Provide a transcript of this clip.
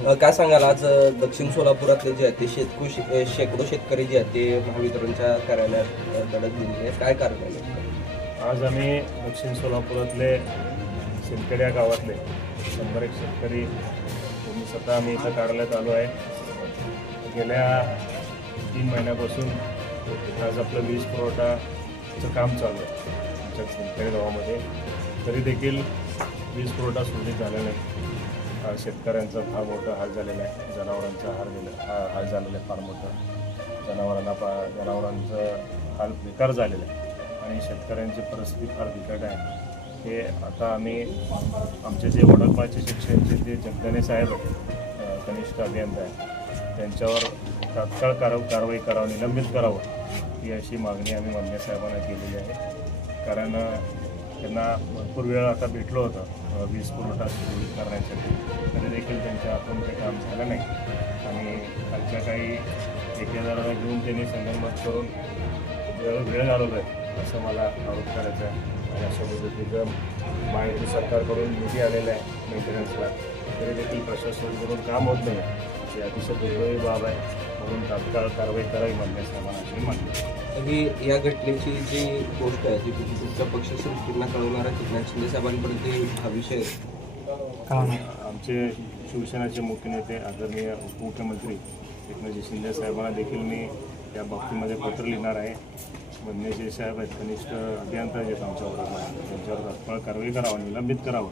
काय सांगाल आज दक्षिण सोलापुरातले जे आहेत ते शेकडो शेतकरी जे आहेत ते महावितरणच्या कार्यालयात लढत दिली आहे, काय कारण आहे? आज आम्ही दक्षिण सोलापुरातले सिंदखेड या गावातले 100 शेतकरी तुम्ही स्वतः आम्ही इथं कार्यालयात आलो आहे. गेल्या 3 महिन्यापासून आज आपलं वीज पुरवठाचं काम चालू आहे आमच्या सिंदखेड गावामध्ये. तरी देखील वीज पुरवठा सुरळीत झाला नाही. शेतकऱ्यांचा फार मोठा हाल झालेला आहे. जनावरांचा हाल झालेला आहे फार मोठा. जनावरांचं हाल बेकार झालेलं आहे आणि शेतकऱ्यांची परिस्थिती फार बिकट आहे. हे आता आम्ही आमचे जे वडकपाळचे शिक्षणचे जे जगदाने साहेब आहेत, कनिष्ठ अभियंता आहे, त्यांच्यावर तात्काळ कारवाई करावं, निलंबित करावं ही अशी मागणी आम्ही मान्य साहेबांना केलेली आहे. कारण त्यांना भरपूर वेळ आता भेटलो होतं वीज पुरवठा सुरळीत करण्यासाठी, तरी देखील त्यांच्या हातून ते काम झालं नाही. आणि खालच्या काही ठेकेदारांना घेऊन त्यांनी संगनमत करून वेळ घालवला आहे असं मला आरोप करायचा आहे. आणि अशा पद्धतीचं माहिती सरकारकडून निधी आलेला आहे मेंटेनन्सला, तरी देखील प्रशासनाकडून काम होत नाही. ही अतिशय दुर्दैवी बाब आहे. म्हणून तात्काळ कारवाई करावी मान्य साहेबांना अशी मागणी. तरी या घटनेची जी गोष्ट आहे ती तुम्ही तुमच्या पक्ष संस्थेला कळवणार आहे एकनाथ शिंदे साहेबांपर्यंत हा विषय आमचे शिवसेनेचे मुख्य नेते आदरणीय उपमुख्यमंत्री एकनाथजी शिंदे साहेबांना देखील मी या बाबतीमध्ये पत्र लिहिणार आहे. जे साहेब आहेत, कनिष्ठ अभियंता जे आहेत आमच्याबरोबर, त्यांच्यावर तात्काळ कारवाई करावं, निलंबित करावं